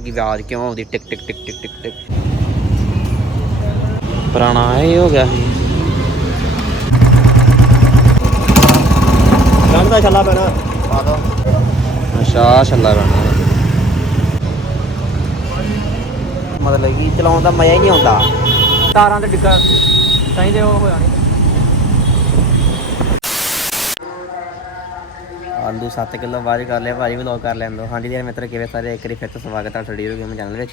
कि आवाज क्यों आती टिक टिक टिक टिक टिक टिक। पुराना ये हो गया छला पैना पा दो। अच्छा छला पैना मतलब कि चलाने का मजा ही नहीं आता। तारां ते डिग्गा ताईं ते ओह होया नहीं। आलू 7 किलो बाज कर लिया भाजी व्लॉग कर लें दो। हाँ जी यार मित्र किवें सारे एक बार फिर तो स्वागत है थोड़ी गेम चैनल में।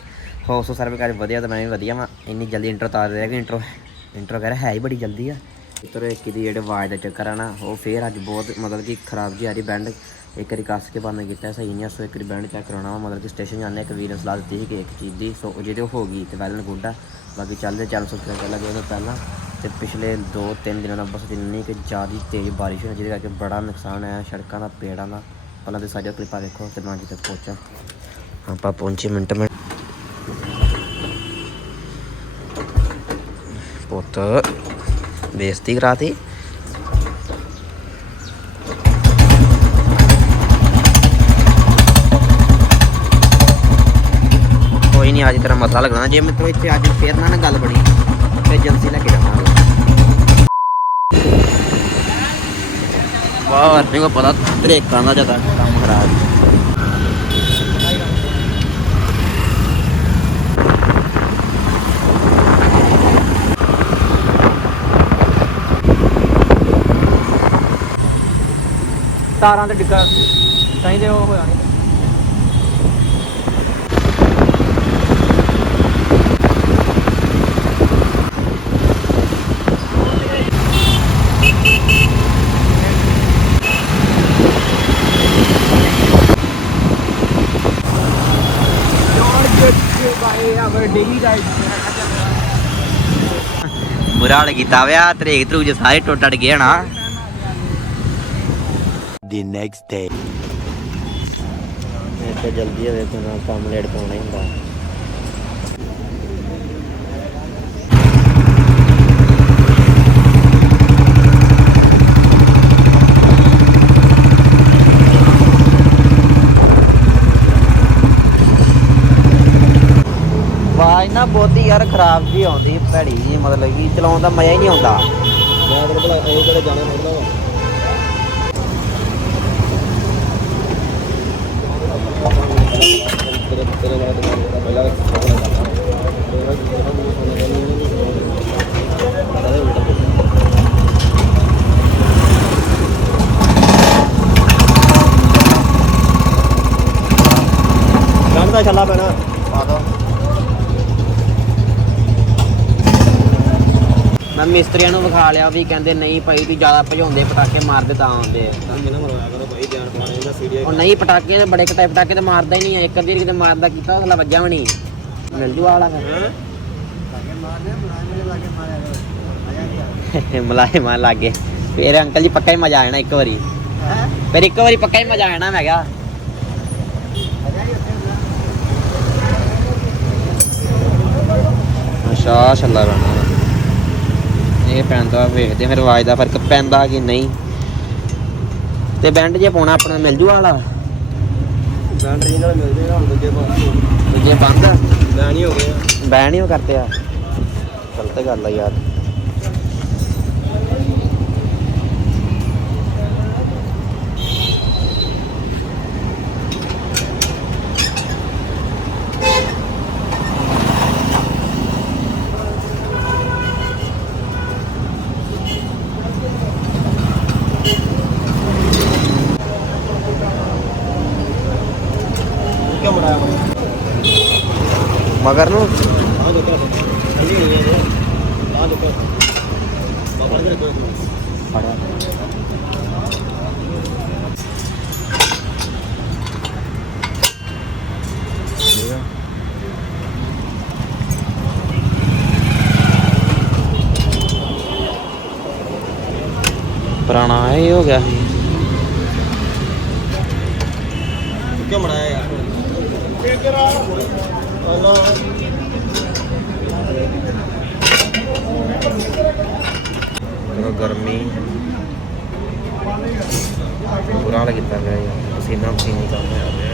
होस्ट तो सर्वे कर वधिया तो मैं भी वधिया वा। इन्नी जल्दी इंट्रो तार रहा कि इंट्रो कह रहा है ही बड़ी जल्दी है। मित्र एक दी जेह्ड़े आवाज़ का चक्कर है ना वो फिर अज बहुत मतलब कि खराब जी आ रही। बैंड एक बारी कस के बंद किया सही नहीं। सो एक बारी बैंड चेक कराना वा मतलब कि स्टेशन जाने एक वीर ने सलाह दी थी कि एक चीज़ की सो जो हो गई तो वैल एंड गुड है। बाकी चलते चैनल सब्सक्राइब कर लगे पहला तो पिछले 2-3 दिनों का बस इन्नी कि ज़्यादा तेज़ बारिश होने जिसके करके बड़ा नुकसान है सड़कों का पेड़ों का। पहला तो सारी क्लिपा देखो तो मैं जितने पहुँचा आप पहुँचे मिनट में पुत बेइज्जती कराती। कोई नहीं आज तेरा मसला लगना जे मैं तो इतने अज फिर ना गल बनी फिर एजेंसी लैके जाना वाह मेरे को पता तरीका का ज़्यादा काम खराब। तारां ते डिग्गा ताईं ते ओह होया नहीं। बुरा हाल किया वा तरीक तरूक जो सारे टुट टट गए ना। The next day. तो जल्दी हो काम लेट पाना ही होंगे। आवाज ना बहुत ही यार खराब जी आती भैड़ी जी मतलब कि चलाने का मजा ही नहीं आता। छला पैना पा दो। मैं मिस्त्रियों को विखा लिया भी कहते नहीं भाई तू ज़्यादा भजाते पटाखे मारते तो आते नहीं पटाखे तो बड़े कटाए पटाखे तो मारता ही नहीं है। एक अद्धी कि मारदा किया उसला वज्जा भी नहीं मिल जू वाला मलाए मार लागे फिर अंकल जी पक्का ही मजा आना एक बारी फिर एक बारी पक्का ही मजा आना मैं क्या अच्छा छला पैना ये पैंदा वेखते फिर आवाज़ का फर्क पैंदा कि नहीं। तो बैंड जे पाना अपना मिल जू वाला दूजे बंद बैन ही करते आ गलत गल है यार। मगर नु पुराना ये हो गया क्यों बनाया यार गर्मी बुरा हाल किया गया यार पसीना पसीनी कर रहा है।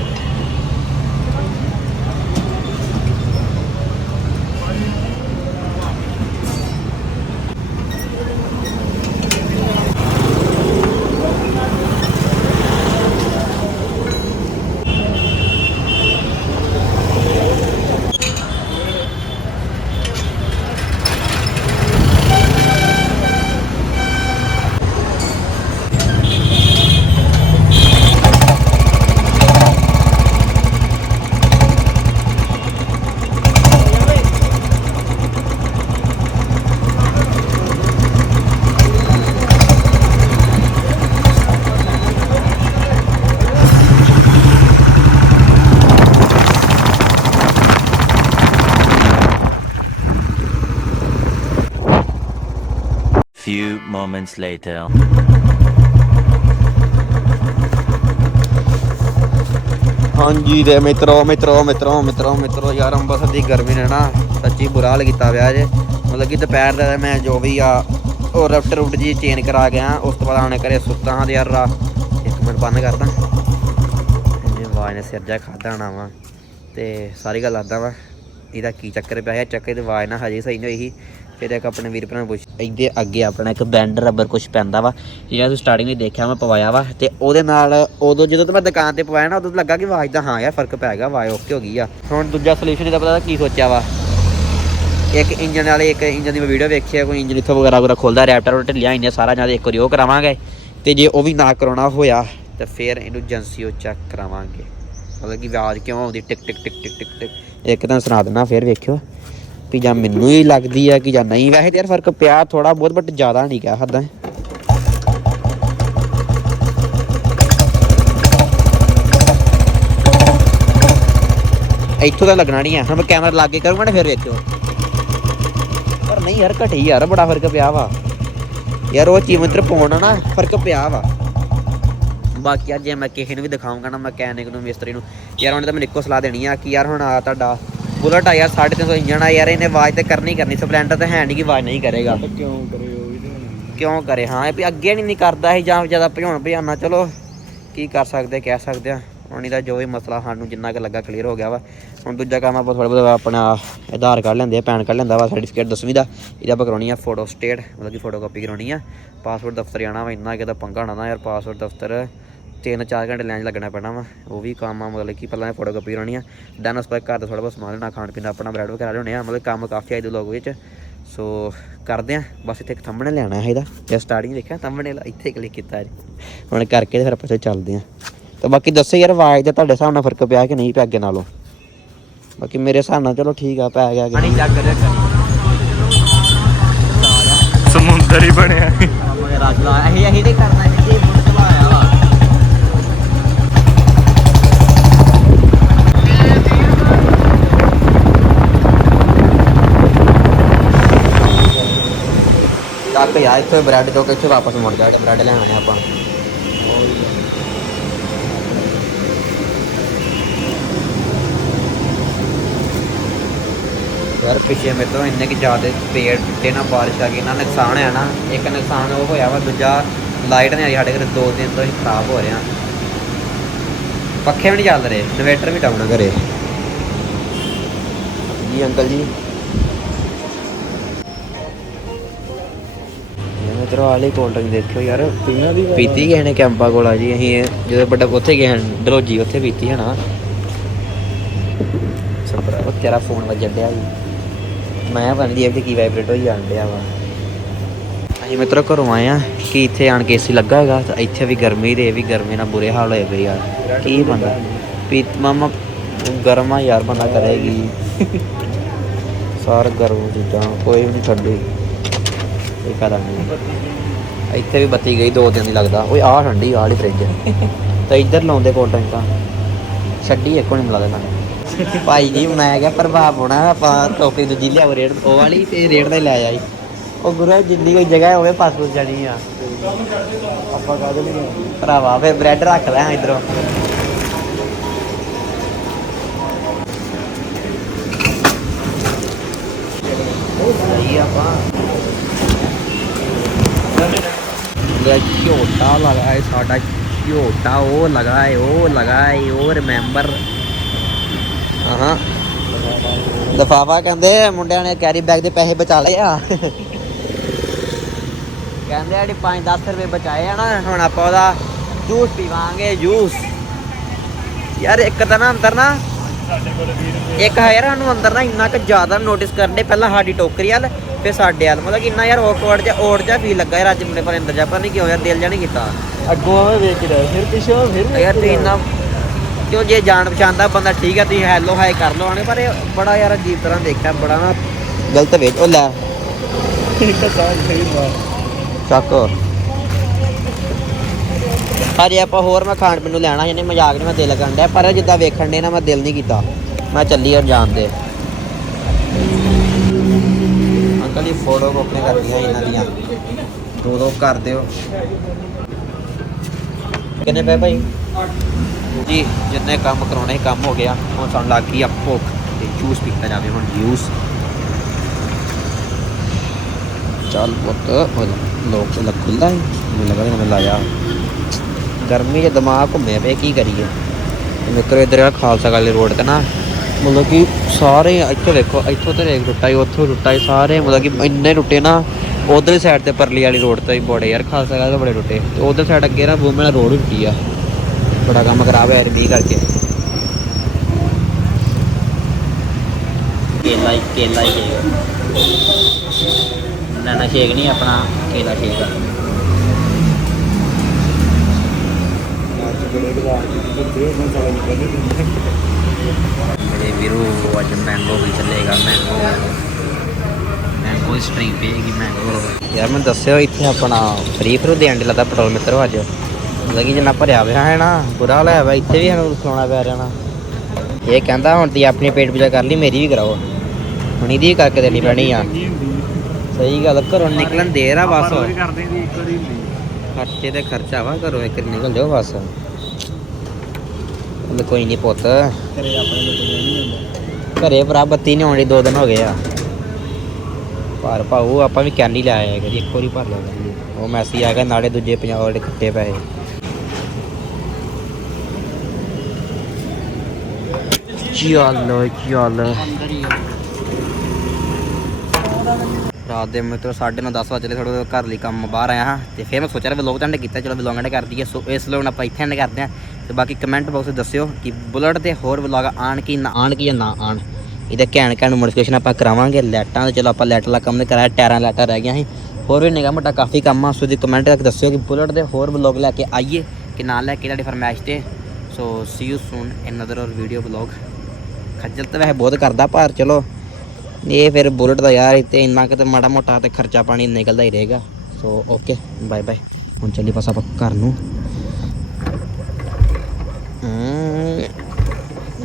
few moments later. ਹਾਂਜੀ ਤੇ ਮਿੱਤਰੋ ਯਾਰ ਅੰਬਰਸਰ ਦੀ ਗਰਮੀ ਨੇ ਨਾ ਸੱਚੀ ਬੁਰਾ ਹਾਲ ਕੀਤਾ ਪਿਆ ਜੇ। ਮਤਲਬ ਕਿ ਦੁਪਹਿਰ ਦਾ ਮੈਂ ਜੋ ਵੀ ਆ ਉਹ ਰਫਟ ਰੂਟ ਜੀ ਚੇਂਜ ਕਰਾ ਗਿਆ। ਉਸ ਤੋਂ ਬਾਅਦ ਆਣੇ ਘਰੇ ਸੁੱਤਾ ਹਾਂ ਤੇ ਯਾਰ 1 ਮਿੰਟ ਬੰਦ ਕਰਦਾ। ਇਹਨੇ ਆਵਾਜ਼ ਨੇ ਸਿਰ ਜਾ ਖਾਧਾ ਹੋਣਾ ਵਾ ਤੇ ਸਾਰੀ ਗੱਲ ਆਦਾ ਵਾ ਇਹਦਾ ਕੀ ਚੱਕਰ ਪਿਆ ਹੈ। ਚੱਕਰ ਦੀ ਆਵਾਜ਼ ਨਾਲ ਹਜੇ ਸਹੀ ਨਹੀਂ ਹੋਈ ਸੀ। ਫਿਰ ਇੱਕ ਆਪਣੇ ਵੀਰ ਭਰਾ ਨੂੰ ਪੁੱਛ ਇਹਦੇ ਅੱਗੇ ਆਪਣਾ ਇੱਕ ਬੈਂਡ ਰਬਰ ਕੁਛ ਪੈਂਦਾ ਵਾ ਜਿਹੜਾ ਤੂੰ ਸਟਾਰਟਿੰਗ ਵਿੱਚ ਦੇਖਿਆ ਮੈਂ ਪਵਾਇਆ ਵਾ ਤੇ ਉਹਦੇ ਨਾਲ ਉਦੋਂ ਜਦੋਂ ਤੋਂ ਮੈਂ ਦੁਕਾਨ ਤੇ ਪਵਾਇਆ ਨਾ ਉਦੋਂ ਲੱਗਾ ਕਿ ਆਵਾਜ਼ ਦਾ ਹਾਂ ਯਾਰ ਫਰਕ ਪੈ ਗਿਆ ਆਵਾਜ਼ ਓਕੇ ਹੋ ਗਈ ਆ। ਹੁਣ ਦੂਜਾ ਸੋਲਿਊਸ਼ਨ ਇਹਦਾ ਪਤਾ ਕੀ ਸੋਚਿਆ ਵਾ ਇੱਕ ਇੰਜਨ ਦੀ ਵੀਡੀਓ ਵੇਖੀ ਕੋਈ ਇੰਜਨ ਇੱਥੋਂ ਵਗੈਰਾ ਖੋਲਦਾ ਰੈਪਟਰ ਢਿੱਲਿਆ ਇੰਨੇ ਸਾਰਾ ਜਾਂ ਇੱਕ ਵਾਰੀ ਉਹ ਕਰਾਵਾਂਗੇ ਤੇ ਜੇ ਉਹ ਵੀ ਨਾ ਕਰਾਉਣਾ ਹੋਇਆ ਤਾਂ ਫਿਰ ਇਹਨੂੰ ਏਜੰਸੀ ਉਹ ਚੈੱਕ ਕਰਾਵਾਂਗੇ। ਮਤਲਬ ਕਿ ਆਵਾਜ਼ ਕਿਉਂ ਆਉਂਦੀ ਟਿਕ ਟਿਕ ਟਿਕ ਟਿਕ ਟਿਕ ਟਿਕ ਇੱਕ ਤਾਂ ਸੁਣਾ ਦਿੰਦਾ ਫਿਰ ਵੇਖਿਓ ਵੀ ਜਾਂ ਮੈਨੂੰ ਹੀ ਲੱਗਦੀ ਆ ਕਿ ਜਾਂ ਨਹੀਂ। ਵੈਸੇ ਯਾਰ ਫਰਕ ਪਿਆ ਥੋੜਾ ਬਹੁਤ ਬਟ ਜ਼ਿਆਦਾ ਨਹੀਂ ਕਿਹਾ ਹੱਦਾਂ। ਇੱਥੋਂ ਤਾਂ ਲੱਗਣਾ ਨਹੀਂ ਆ। ਹੁਣ ਮੈਂ ਕੈਮਰਾ ਲਾ ਕੇ ਕਰੂੰਗਾ ਨਾ ਫਿਰ ਵੇਖਿਓ। ਪਰ ਨਹੀਂ ਯਾਰ ਘਟੀ ਯਾਰ ਬੜਾ ਫਰਕ ਪਿਆ ਵਾ ਯਾਰ। ਉਹ ਚੀਜ਼ ਮੰਤਰ ਪਾਉਣਾ ਨਾ ਫਰਕ ਪਿਆ ਵਾ। ਬਾਕੀ ਯਾਰ ਜੇ ਮੈਂ ਕਿਸੇ ਨੂੰ ਵੀ ਦਿਖਾਊਂਗਾ ਨਾ ਮਕੈਨਿਕ ਨੂੰ ਮਿਸਤਰੀ ਨੂੰ ਯਾਰ ਉਹਨੇ ਤਾਂ ਮੈਨੂੰ ਇੱਕੋ ਸਲਾਹ ਦੇਣੀ ਆ ਕਿ ਯਾਰ ਹੁਣ ਆ ਤੁਹਾਡਾ ਬੁਲਟ ਆ ਯਾਰ 350 ਇੰਜਣ ਆ ਯਾਰ ਇਹਨੇ ਆਵਾਜ਼ ਤਾਂ ਕਰਨੀ ਸਪਲੈਂਡਰ ਤਾਂ ਹੈ ਨਹੀਂ ਕਿ ਆਵਾਜ਼ ਨਹੀਂ ਕਰੇਗਾ। ਕਿਉਂ ਕਰੇ ਹਾਂ ਵੀ ਅੱਗੇ ਨਹੀਂ ਕਰਦਾ ਸੀ ਜਾਂ ਜ਼ਿਆਦਾ ਭਜਾਉਣਾ ਚਲੋ ਕੀ ਕਰ ਸਕਦੇ ਕਹਿ ਸਕਦੇ ਆ। ਹੁਣ ਇਹਦਾ ਜੋ ਵੀ ਮਸਲਾ ਸਾਨੂੰ ਜਿੰਨਾ ਕੁ ਲੱਗਾ ਕਲੀਅਰ ਹੋ ਗਿਆ ਵਾ। ਹੁਣ ਦੂਜਾ ਕੰਮ ਆਪਾਂ ਥੋੜ੍ਹਾ ਬਹੁਤਾ ਆਪਣਾ ਆਧਾਰ ਕਾਰਡ ਲੈਂਦੇ ਆ ਪੈਨ ਕਾਰਡ ਲੈਂਦਾ ਵਾ ਸਰਟੀਫਿਕੇਟ 10ਵੀਂ ਦਾ ਇਹਦਾ ਆਪਾਂ ਕਰਾਉਣੀ ਆ ਫੋਟੋ ਸਟੇਟ ਮਤਲਬ ਕਿ ਫੋਟੋ ਕਾਪੀ ਕਰਾਉਣੀ ਆ। ਪਾਸਪੋਰਟ ਦਫ਼ਤਰ ਜਾਣਾ ਵਾ ਇੰਨਾ ਕਿਤੇ ਪੰਗਾ ਹੋਣਾ ਨਾ ਯਾਰ। ਪਾਸਪੋਰਟ ਦਫ਼ਤਰ 3-4 ਘੰਟੇ ਲਾਈਨ 'ਚ ਲੱਗਣਾ ਪੈਣਾ ਵਾ। ਉਹ ਵੀ ਕੰਮ ਆ ਮਤਲਬ ਕਿ ਪਹਿਲਾਂ ਫੋਟੋ ਕਾਪੀ ਕਰਾਉਣੀ ਆ ਦੈਨ ਉਸ ਤੋਂ ਬਾਅਦ ਘਰ ਦਾ ਥੋੜ੍ਹਾ ਬਹੁਤ ਸਮਾਨ ਲੈਣਾ ਖਾਣ ਪੀਣ ਦਾ ਆਪਣਾ ਬਰੈਡ ਵਗੈਰਾ ਲਿਆਉਣੇ ਆ। ਮਤਲਬ ਕੰਮ ਕਾਫੀ ਆਏ ਦੇ ਲੋਕ ਵਿੱਚ ਸੋ ਕਰਦੇ ਆ। ਬਸ ਇੱਥੇ ਇੱਕ ਥੰਬਨੇਲ ਲੈਣਾ ਹੈ ਇਹਦਾ ਜਾਂ ਸਟਾਰਟਿੰਗ ਦੇਖਿਆ ਥੰਬਨੇਲ ਇੱਥੇ ਕਲਿੱਕ ਕੀਤਾ ਜੀ ਹੁਣ ਕਰਕੇ ਫਿਰ ਆਪਾਂ ਚੱਲਦੇ ਹਾਂ। ਤੇ ਬਾਕੀ ਦੱਸੋ ਯਾਰ ਆਵਾਜ਼ ਦਾ ਤੁਹਾਡੇ ਹਿਸਾਬ ਨਾਲ ਫਰਕ ਪਿਆ ਕਿ ਨਹੀਂ ਪਿਆ ਅੱਗੇ ਨਾਲੋਂ। ਬਾਕੀ ਮੇਰੇ ਹਿਸਾਬ ਨਾਲ ਚਲੋ ਠੀਕ ਆ ਪੈ ਗਿਆ ਸਮੁੰਦਰ ਹੀ ਬਣਿਆ ਇਹੀ ਤੇ ਕਰਨਾ ਜੇ ਆਇਆ ਵਾ। ਚੱਕ ਯਾਰ ਇੱਥੇ ਬ੍ਰੈਡ ਤੋਂ ਕਿੱਥੇ ਵਾਪਸ ਮੁੜ ਜਾ ਬ੍ਰੈਡ ਲੈਣ ਆਏ ਆਪਾਂ। ਯਾਰ ਪਿੱਛੇ ਮੇਰੇ ਤੋਂ ਇੰਨੇ ਕਿ ਜ਼ਿਆਦਾ ਪੇੜ ਟੁੱਟੇ ਨਾ ਬਾਰਿਸ਼ ਆ ਗਈ ਨਾ ਨੁਕਸਾਨ ਹੋਇਆ ਨਾ। ਇੱਕ ਨੁਕਸਾਨ ਉਹ ਹੋਇਆ ਵਾ ਦੂਜਾ ਲਾਈਟ ਨਹੀਂ ਆਈ ਸਾਡੇ ਘਰੇ 2 ਦਿਨ ਤੋਂ ਹੀ ਖਰਾਬ ਹੋ ਰਿਹਾ। ਪੱਖੇ ਵੀ ਨਹੀਂ ਚੱਲ ਰਹੇ ਇਨਵੇਟਰ ਵੀ ਡਾਊਨ ਘਰੇ ਜੀ ਅੰਕਲ ਜੀ। ਇਧਰੋਂ ਵਾਲੀ ਕੋਲਡ ਡਰਿੰਕ ਦੇਖਿਓ ਯਾਰ ਪੀਤੀ ਕਿਸੇ ਨੇ ਕੈਂਪਾ ਕੋਲ ਆ ਜੀ। ਅਸੀਂ ਜਦੋਂ ਵੱਡਾ ਉੱਥੇ ਗਏ ਡਲੋਜੀ ਉੱਥੇ ਪੀਤੀ ਹੈ ਨਾ। ਉਹ ਤੇਰਾ ਫੋਨ ਵੱਜਣ ਡਿਆ ਜੀ ਮੈਂ ਪਤਾ ਨਹੀਂ ਇਹ ਕੀ ਵਾਈਬਰੇਟ ਹੋਈ ਜਾਣ ਡਿਆ ਵਾ। ਅਸੀਂ ਮਿੱਤਰੋ ਘਰੋਂ ਆਏ ਆ ਕਿ ਇੱਥੇ ਆਣ ਕੇ ਏਸੀ ਲੱਗਾ ਹੈਗਾ ਤਾਂ ਇੱਥੇ ਵੀ ਗਰਮੀ ਦੇ ਵੀ ਗਰਮੀ ਨਾਲ ਬੁਰੇ ਹਾਲ ਹੋਏ ਪਏ ਯਾਰ। ਕੀ ਬੰਦਾ ਮਾਮਾ ਗਰਮ ਆ ਯਾਰ ਬੰਦਾ ਕਰੇਗੀ ਸਾਰ ਗਰਮ ਚੀਜ਼ਾਂ ਕੋਈ ਵੀ ਨਹੀਂ ਠੰਡੀ ਇਹ ਕਰਾ ਨਹੀਂ। ਇੱਥੇ ਵੀ ਬੱਤੀ ਗਈ 2 ਦਿਨ ਦੀ ਲੱਗਦਾ। ਓਏ ਆਹ ਠੰਡੀ ਆਹ ਵਾਲੀ ਫਰਿੱਜ ਤਾਂ ਇੱਧਰ ਲਾਉਂਦੇ ਕੋਲਡ ਡਰਿੰਕਾਂ ਛੱਡੀ ਇੱਕ ਨਹੀਂ ਮਿਲਾ ਦੇ ਭਾਈ ਜੀ ਮੈਂ ਕਿਹਾ ਪ੍ਰਭਾਵ ਹੋਣਾ ਆਪਾਂ ਟੋਕਰੀ ਦੂਜੀ ਲਿਆਓ ਰੇਟ ਉਹ ਵਾਲੀ ਤੇ ਰੇਟ ਦਾ ਹੀ ਲੈ ਆਈ। ਉਹ ਗੁਰੂ ਜਿੰਨੀ ਕੋਈ ਜਗ੍ਹਾ ਹੋਵੇ ਫਸ ਫੁਸ ਜਾਣੀ ਆ ਆਪਾਂ ਕਾਹਦੇ ਲਈ ਭਰਾਵਾ। ਫਿਰ ਬ੍ਰੈਡ ਰੱਖ ਲੈ ਇੱਧਰੋਂ ਸਹੀ ਆਪਾਂ ਝੋਟਾ ਲਗਾਏ ਸਾਡਾ ਝੋਟਾ ਉਹ ਲਗਾਏ ਉਹ ਰਿਮੈਂਬਰ। ਹਾਂ ਲਿਫਾਫਾ ਕਹਿੰਦੇ ਮੁੰਡਿਆਂ ਨੇ ਕੈਰੀ ਬੈਗ ਦੇ ਪੈਸੇ ਬਚਾ ਲਏ ਆ। ਕਹਿੰਦੇ ਆੜੀ 5-10 ਰੁਪਏ ਬਚਾਏ ਆ ਨਾ ਹੁਣ ਆਪਾਂ ਉਹਦਾ ਜੂਸ ਪੀਵਾਂਗੇ ਜੂਸ। ਯਾਰ ਇੱਕ ਤਾਂ ਨਾ ਅੰਦਰ ਨਾ ਇੱਕ ਹੈ ਯਾਰ ਸਾਨੂੰ ਅੰਦਰ ਨਾ ਇੰਨਾ ਕੁ ਜ਼ਿਆਦਾ ਨੋਟਿਸ ਕਰਦੇ ਪਹਿਲਾਂ ਸਾਡੀ ਟੋਕਰੀ ਵੱਲ ਫਿਰ ਸਾਡੇ ਵੱਲ ਮਤਲਬ ਕਿ ਇੰਨਾ ਯਾਰ ਔਕਵਰਡ ਜਾਂ ਓਡ ਜਿਹਾ ਫੀਲ ਲੱਗਾ ਯਾਰ ਅੱਜ ਮੁੰਡੇ ਪਰ ਅੰਦਰ ਜਾ ਪਤਾ ਨਹੀਂ ਕਿਉਂ ਯਾਰ ਦਿਲ ਜਾ ਨਹੀਂ ਕੀਤਾ। ਅੱਗੋਂ ਵੇਖ ਰਿਹਾ ਫਿਰ ਪਿੱਛੋਂ ਫਿਰ ਯਾਰ ਤੁਸੀਂ ਇੰਨਾ ਕਿਉਂ ਜੇ ਜਾਣ ਪਛਾਣ ਦਾ ਬੰਦਾ ਠੀਕ ਹੈ ਤੁਸੀਂ ਹੈਲੋ ਹਾਈ ਕਰ ਲਓ ਆਣੇ ਪਰ ਇਹ ਬੜਾ ਯਾਰ ਅਜੀਬ ਤਰ੍ਹਾਂ ਦੇਖਿਆ ਬੜਾ ਨਾ ਗਲਤ ਵੇਚ ਉਹ ਲੈ ਚੱਕ ਹਜੇ ਆਪਾਂ ਹੋਰ ਮੈਂ ਖਾਣ ਪੀਣ ਨੂੰ ਲੈਣਾ ਜਿਹਨੇ ਮਜ਼ਾਕ ਨਹੀਂ ਮੈਂ ਦਿਲ ਕਰਨ ਡਿਆ ਪਰ ਜਿੱਦਾਂ ਵੇਖਣ ਦੇ ਨਾ ਮੈਂ ਦਿਲ ਨਹੀਂ ਕੀਤਾ ਮੈਂ ਚੱਲੀ ਯਾਰ ਜਾਣ ਦੇ। ਅੰਕਲ ਜੀ ਫੋਟੋ ਕਾਪੀਆਂ ਕਰਦੀਆਂ ਇਹਨਾਂ ਦੀਆਂ ਦੋ ਕਰ ਦਿਓ। ਕਿੰਨੇ ਪਏ ਭਾਈ ਜੀ? ਜਿੰਨੇ ਕੰਮ ਕਰਾਉਣੇ ਸੀ ਕੰਮ ਹੋ ਗਿਆ। ਹੁਣ ਸਾਨੂੰ ਲੱਗ ਗਈ ਆ ਭੁੱਖ ਤੇ ਜੂਸ ਪੀਤਾ ਜਾਵੇ ਹੁਣ। ਜੂਸ ਚੱਲ ਪੁੱਤ ਲੋਕ ਤੇ ਖੁੱਲ੍ਹਾ ਹੀ ਮੈਨੂੰ ਲੱਗਾ ਮੈਂ ਲਾਇਆ। ਗਰਮੀ 'ਚ ਦਿਮਾਗ ਘੁੰਮਿਆ ਪਿਆ ਕੀ ਕਰੀਏ। ਮਿੱਤਰੋ ਇੱਧਰ ਆ ਖਾਲਸਾ ਕਾਲਜ ਰੋਡ ਤੇ ਨਾ ਮਤਲਬ ਕਿ ਸਾਰੇ ਇੱਥੇ ਵੇਖੋ, ਇੱਥੋਂ ਤੇ ਰੇਕ ਟੁੱਟਾ ਸੀ, ਉੱਥੋਂ ਟੁੱਟਾ ਸੀ, ਸਾਰੇ ਮਤਲਬ ਕਿ ਇੰਨੇ ਟੁੱਟੇ ਨਾ। ਉਧਰਲੀ ਸਾਈਡ ਤੇ ਪਰਲੀ ਵਾਲੀ ਰੋਡ ਤੇ ਵੀ ਬੜੇ ਯਾਰ ਖਾਲਸਾ ਕਾਲਜ ਬੜੇ ਟੁੱਟੇ। ਤੇ ਉਧਰ ਸਾਈਡ ਅੱਗੇ ਨਾ ਵੂਮਨ ਰੋਡ ਟੁੱਟੀ ਆ। ਬੜਾ ਕੰਮ ਖਰਾਬ ਹੋਇਆ ਮੀਂਹ ਕਰਕੇ। ਕੇਲਾ ਹੀ ਸ਼ੇਕ ਨਾ ਸ਼ੇਕ ਨਹੀਂ ਆਪਣਾ ਕੇਲਾ ਸ਼ੇਕ ਆ। ਮੇਰੇ ਵੀਰੋ ਅੱਜ ਮੈਂਗੋ ਵੀ ਚੱਲੇਗਾ। ਮੈਂਗੋ ਸਟ੍ਰੀਮ ਪਏਗੀ ਮੈਂਗੋ। ਯਾਰ ਮੈਂ ਦੱਸਿਓ ਇੱਥੇ ਆਪਣਾ ਫਰੀ ਦੇਣ ਲੱਗਦਾ ਪੈਟਰੋਲ ਮਿੱਤਰੋ ਅੱਜ। ਮਤਲਬ ਕਿ ਜਿੰਨਾ ਭਰਿਆ ਹੋਇਆ ਹੈ ਨਾ ਬੁਰਾ ਹਾਲ ਹੋਇਆ ਵਾ। ਇੱਥੇ ਵੀ ਸਾਨੂੰ ਖਲੋਣਾ ਪੈ ਰਿਹਾ ਨਾ। ਇਹ ਕਹਿੰਦਾ ਹੁਣ ਤੁਸੀਂ ਆਪਣੀ ਪੇਟ ਪੂਜਾ ਕਰ ਲਈ, ਮੇਰੀ ਵੀ ਕਰਾਓ। ਹੁਣ ਇਹਦੀ ਵੀ ਕਰਕੇ ਦੇਣੀ ਪੈਣੀ ਆ। ਸਹੀ ਗੱਲ, ਘਰੋਂ ਨਿਕਲਣ ਦੇਰ ਆ ਬਸ। ਖਰਚੇ ਤੇ ਖਰਚਾ ਵਾ, ਘਰੋਂ ਇੱਕ ਨਿਕਲ ਜਾਓ ਬਸ। ਕੋਈ ਨਹੀਂ ਪੁੱਤ, ਘਰੇ ਭਰਾ ਬੱਤੀ ਨਹੀਂ ਆਉਣੀ 2 ਦਿਨ ਹੋ ਗਏ ਆ। ਪਰ ਭਾਊ ਆਪਾਂ ਵੀ ਕੈਨ ਹੀ ਲੈ ਆਇਆ ਕਰੀ, ਇੱਕ ਵਾਰੀ ਭਰ ਲਿਆ ਕਰੀ। ਉਹ ਮੈਸੇਜ ਆ ਗਿਆ ਨਾਲੇ ਦੂਜੇ 50 ਵਾਲੇ ਖੱਟੇ ਪੈਸੇ। ਚੱਲ ਰਾਤ ਦੇ ਮਿੱਤਰੋ 9:30 10 ਵਜੇ ਥੋੜਾ ਘਰ ਲਈ ਕੰਮ ਬਾਹਰ ਆਇਆ ਹਾਂ। ਤੇ ਫਿਰ ਮੈਂ ਸੋਚਿਆ ਵਲੋਗ ਐਂਡ ਕੀਤਾ, ਚਲੋ ਵਲੋਗ ਐਂਡ ਕਰ ਦਈਏ। ਸੋ ਇਸ ਵਲੋਗ ਆਪਾਂ ਇੱਥੇ ਐਂਡ ਕਰਦੇ ਹਾਂ। ਤੇ ਬਾਕੀ ਕਮੈਂਟ ਬਾਕਸ ਦੱਸਿਓ ਕਿ ਬੁਲਟ ਤੇ ਹੋਰ ਵਲੋਗ ਆਣ ਕੀ ਨਾ ਆਣ ਕੀ ਜਾਂ ਨਾ ਆਣ। ਇਹਦੇ ਘੈਂਟ ਮੋਡੀਫਿਕੇਸ਼ਨ ਆਪਾਂ ਕਰਾਵਾਂਗੇ। ਲਾਈਟਾਂ ਤੇ ਚਲੋ ਆਪਾਂ ਲਾਈਟ ਵਾਲਾ ਕੰਮ ਨਹੀਂ ਕਰਾਇਆ, ਟਾਇਰਾਂ ਲਾਈਟਾਂ ਰਹਿ ਗਈਆਂ ਸੀ। ਹੋਰ ਵੀ ਨਿੱਘਾ ਮੋਟਾ ਕਾਫੀ ਕੰਮ ਆ। ਸੋ ਦੀ ਕਮੈਂਟ ਤੱਕ ਦੱਸਿਓ ਕਿ ਬੁਲਟ ਦੇ ਹੋਰ ਵਲੋਗ ਲੈ ਕੇ ਆਈਏ ਕਿ ਨਾ ਲੈ ਕੇ, ਤੁਹਾਡੀ ਫਰਮਾਇਸ਼ ਤੇ। So see you soon in another video vlog. ਖੱਜਲ ਤਾਂ ਵੈਸੇ ਬਹੁਤ ਕਰਦਾ ਪਰ ਚਲੋ ਇਹ ਫਿਰ ਬੁਲਟ ਦਾ ਯਾਰ ਇੱਥੇ ਇੰਨਾ ਕਿ ਮਾੜਾ ਮੋਟਾ ਤੇ ਖਰਚਾ ਪਾਣੀ ਨਿਕਲਦਾ ਹੀ ਰਹੇਗਾ। So okay bye bye. ਹੁਣ ਚੱਲੀ ਬਸ ਆਪਾਂ ਘਰ ਨੂੰ।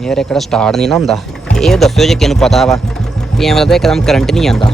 ਯਾਰ ਇੱਕ ਸਟਾਰਟ ਨਹੀਂ ਨਾ ਹੁੰਦਾ। ਇਹ ਦੱਸਿਓ ਜੇ ਕਿਹਨੂੰ ਪਤਾ ਵਾ ਵੀ ਐਵੇਂ ਲੱਗਦਾ ਇੱਕਦਮ ਕਰੰਟ ਨਹੀਂ ਆਉਂਦਾ।